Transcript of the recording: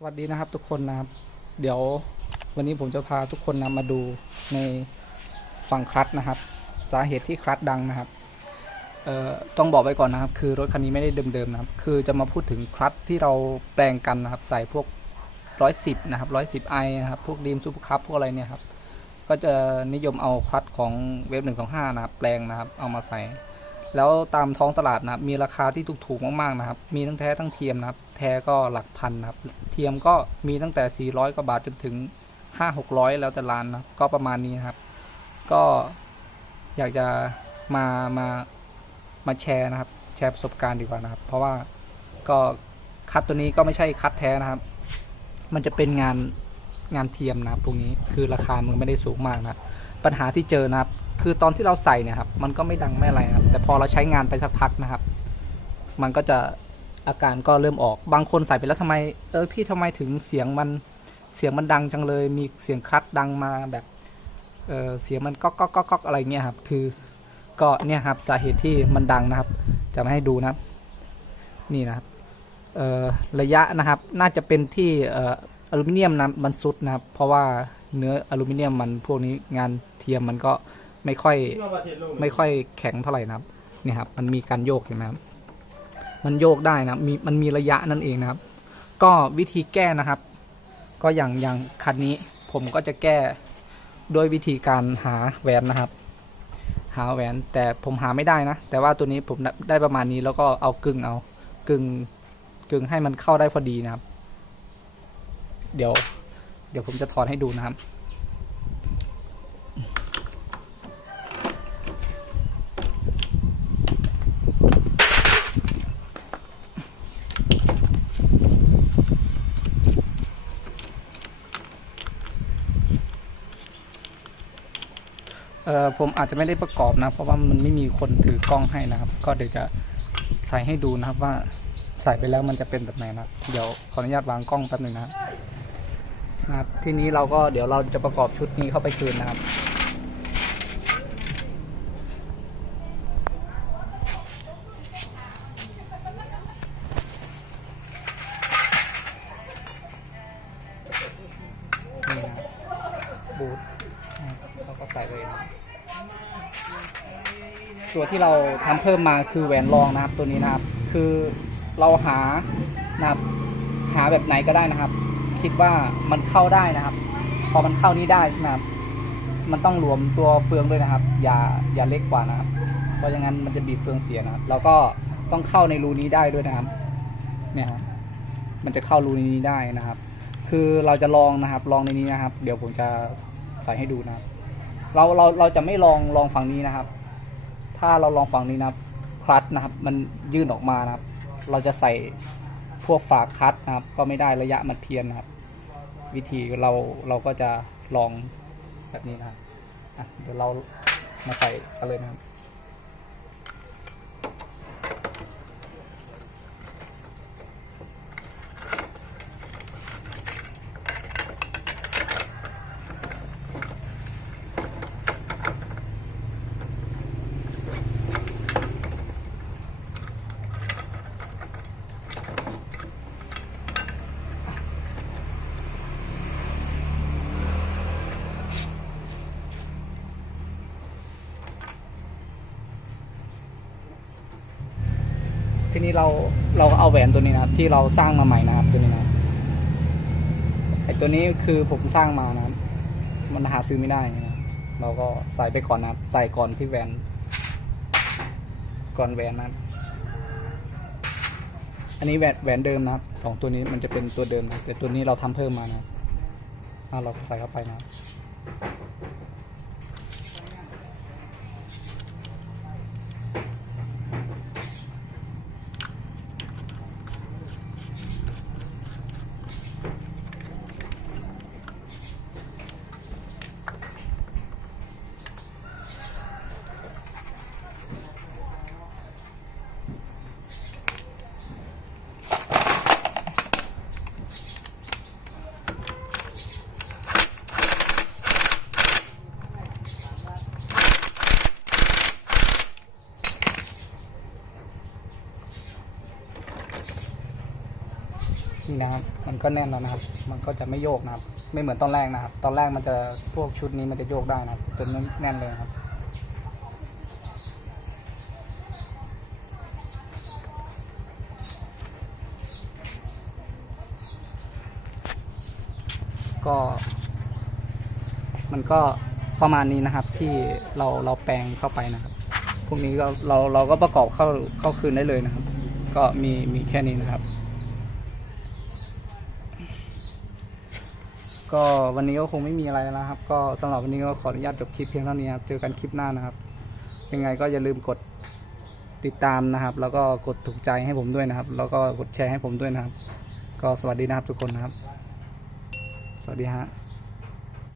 สวัสดีนะครับทุกคนนะครับ เดี๋ยววันนี้ผมจะพาทุกคนนะมาดูในฝั่งคลัตนะครับ สาเหตุที่คลัตดังนะครับเอ่อต้องบอกไว้ก่อนนะครับ คือรถคันนี้ไม่ได้เดิมๆนะครับ คือจะมาพูดถึงคลัตที่เราแปลงกันนะครับ ใส่พวกร้อยสิบนะครับร้อยสิบไอนะครับ พวกดีมซูเปอร์คัพพวกอะไรเนี่ยครับ ก็จะนิยมเอาคลัตของเว็บหนึ่งสองห้านะครับ แปลงนะครับ เอามาใส่ แล้วตามท้องตลาดนะครับ มีราคาที่ถูกๆมากๆนะครับ มีทั้งแท้ทั้งเทียมนะครับ แท้ก็หลักพันนะครับ เทียมก็มีตั้งแต่ 400 กว่าบาทจนถึง 5 600 แล้วแต่ร้านนะครับก็ประมาณนี้นะครับ ก็อยากจะมามามาแชร์นะครับ แชร์ประสบการณ์ดีกว่านะครับ เพราะว่าก็คัดตัวนี้ก็ไม่ใช่คัดแท้นะครับ มันจะเป็นงานงานเทียมนะครับพวกนี้คือราคามันไม่ได้สูงมากนะปัญหาที่เจอนะครับ คือตอนที่เราใส่เนี่ยครับ มันก็ไม่ดังไม่อะไรนะครับ แต่พอเราใช้งานไปสักพักนะครับ มันก็จะ อาการก็เริ่มออกบางคนใส่ไปแล้วทำไม เออพี่ทำไมถึงเสียงมันเสียงมันดังจังเลย มีเสียงคลัตดังมาแบบเออเสียงมันก๊อกก๊อกก๊อกก๊อะไรเงี้ยครับ คือก็เนี่ยครับสาเหตุที่มันดังนะครับ จะมาให้ดูนะครับ นี่นะครับเอ่อระยะนะครับ น่าจะเป็นที่เอ่ออลูมิเนียมนะมันซุดนะครับ เพราะว่าเนื้ออลูมิเนียมมันพวกนี้งานเทียมมันก็ไม่ค่อยไม่ค่อยแข็งเท่าไหร่นะครับนี่ครับ มันมีการโยกเห็นไหมครับ มันโยกได้นะมีมันมีระยะนั่นเองนะครับ ก็วิธีแก้นะครับ ก็อย่างอย่างคันนี้ผมก็จะแก้โดยวิธีการหาแหวนนะครับ หาแหวนแต่ผมหาไม่ได้นะ แต่ว่าตัวนี้ผมได้ประมาณนี้แล้วก็เอากึ่งเอากึ่งกึ่งให้มันเข้าได้พอดีนะครับ เดี๋ยว เดี๋ยวผมจะถอนให้ดูนะครับ เออผมอาจจะไม่ได้ประกอบนะ เพราะว่ามันไม่มีคนถือกล้องให้นะครับ ก็เดี๋ยวจะใส่ให้ดูนะครับว่าใส่ไปแล้วมันจะเป็นแบบไหนนะครับเดี๋ยวขออนุญาตวางกล้องแป๊บหนึ่งนะครับนะครับทีนี้เราก็เดี๋ยวเราจะประกอบชุดนี้เข้าไปคืนนะครับบูท ใส่เลยนะตัวที่เราทำเพิ่มมาคือแหวนรองนะครับตัวนี้นะครับ คือเราหานะครับหาแบบไหนก็ได้นะครับ คิดว่ามันเข้าได้นะครับ พอมันเข้านี้ได้ใช่ไหมครับมันต้องรวมตัวเฟืองด้วยนะครับ อย่าอย่าเล็กกว่านะครับ เพราะอย่างนั้นมันจะบีบเฟืองเสียนะครับแล้วก็ต้องเข้าในรูนี้ได้ด้วยนะครับ เนี่ยครับมันจะเข้ารูนี้ได้นะครับ คือเราจะลองนะครับ ลองในนี้นะครับ เดี๋ยวผมจะใส่ให้ดูนะครับ เราเราเราจะไม่ลองลองฝั่งนี้นะครับ ถ้าเราลองฝั่งนี้นะครับคลัตช์นะครับ มันยื่นออกมานะครับ เราจะใส่พวกฝาคลัตช์นะครับ ก็ไม่ได้ระยะมันเพี้ยนนะครับ วิธีเราเราก็จะลองแบบนี้นะครับเดี๋ยวเรามาใส่กันเลยนะครับ ทีนี้เราเราก็เอาแหวนตัวนี้นะครับ ที่เราสร้างมาใหม่นะครับตัวนี้นะไอตัวนี้คือผมสร้างมานะครับ มันหาซื้อไม่ได้นะเราก็ใส่ไปก่อนนะครับ ใส่ก่อนที่แหวน ก่อนแหวนนะครับ อันนี้แหวนแหวนเดิมนะครับสองตัวนี้มันจะเป็นตัวเดิมนะแต่ตัวนี้เราทำเพิ่มมานะครับเอาเราใส่เข้าไปนะครับ นี่นะครับ มันก็แน่นแล้วนะครับ มันก็จะไม่โยกนะครับ ไม่เหมือนตอนแรกนะครับ ตอนแรกมันจะพวกชุดนี้มันจะโยกได้นะครับจนแน่นเลยครับก็ มันก็ประมาณนี้นะครับที่เราเราแปลงเข้าไปนะครับ พวกนี้ก็เราเราก็ประกอบเข้าเข้าคืนได้เลยนะครับ ก็มีมีแค่นี้นะครับ ก็วันนี้ก็คงไม่มีอะไรแล้วนะครับ ก็สำหรับวันนี้ก็ขออนุญาตจบคลิปเพียงเท่านี้ครับ เจอกันคลิปหน้านะครับ ยังไงก็อย่าลืมกดติดตามนะครับ แล้วก็กดถูกใจให้ผมด้วยนะครับ แล้วก็กดแชร์ให้ผมด้วยนะครับ ก็สวัสดีนะครับทุกคนนะครับ สวัสดีฮะ